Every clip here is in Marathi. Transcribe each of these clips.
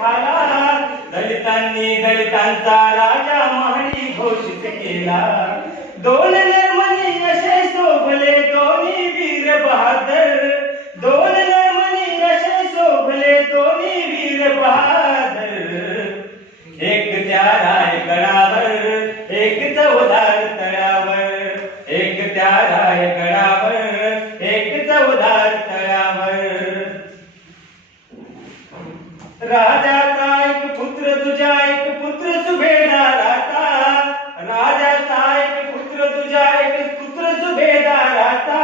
झाला दलितांनी दलितांचा राजा महाडी घोषित केला. दोन नर्मणी असे शोभले दोन्ही वीर बहादर. दोन नर्मणी असे शोभले दोन्ही वीर बहादर. एक त्या रायगडावर एक चौदार राजाचा एक पुत्र तुझ्या एक पुत्र सुभेदाराचा. राजाचा एक पुत्र तुझ्या एक पुत्र सुभेदाराचा.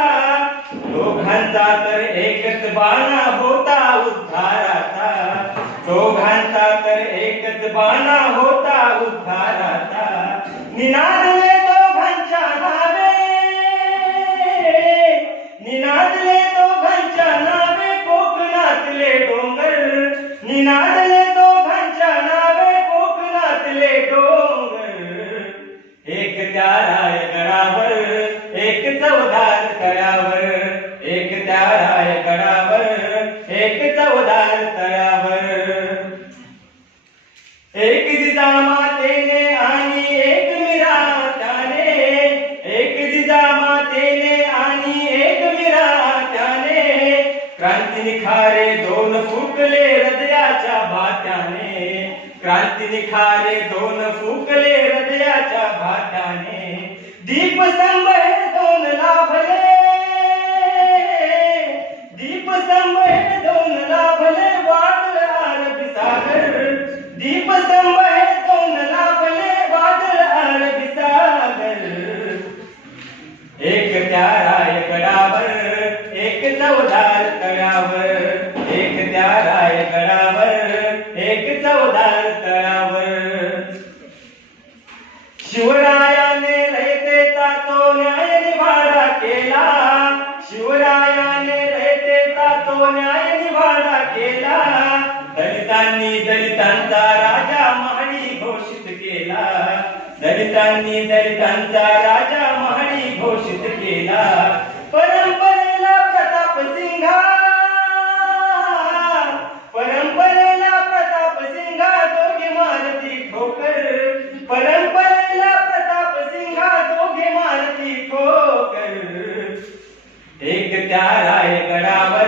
दोघांचा तर एकच बाणा होता उद्धाराचा. दोघांचा तर एकच बाणा होता उद्धाराचा. निनाद एक जिजा मातेने आणि एक मीरा त्याने. क्रांती निखारे दोन फुकले हृदयाच्या भात्याने. क्रांती निखारे दोन फुकले हृदयाच्या भात्याने. दीपस्तंभ हे दोन लाभले. दीपस्तंभ एक चौदार तळावर. शिवरायाने रयतेचा तो न्याय निवाडा केला. शिवरायाने रयतेचा तो न्याय निवाडा केला. दलितांनी दलितांचा राजा महाडी घोषित केला. दलितांनी दलितांचा राजा महाडी घोषित केला. परंपरा एक त्या रायगडावर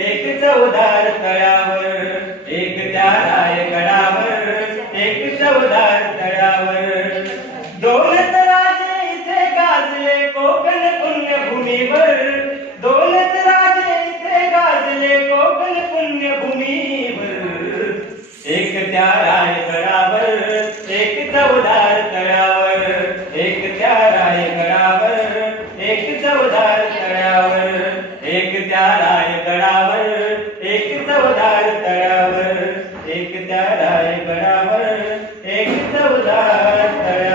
एक चौदार तळावर. एक त्या रायगडावर एक चौदार तळावर. दोनच राजे इथे गाजले कोकण पुण्यभूमीवर दोनच राजे इथे गाजले कोकण पुण्यभूमीवर एक त्या रायगडावर एक चौदार तळावर एक चौदा तळा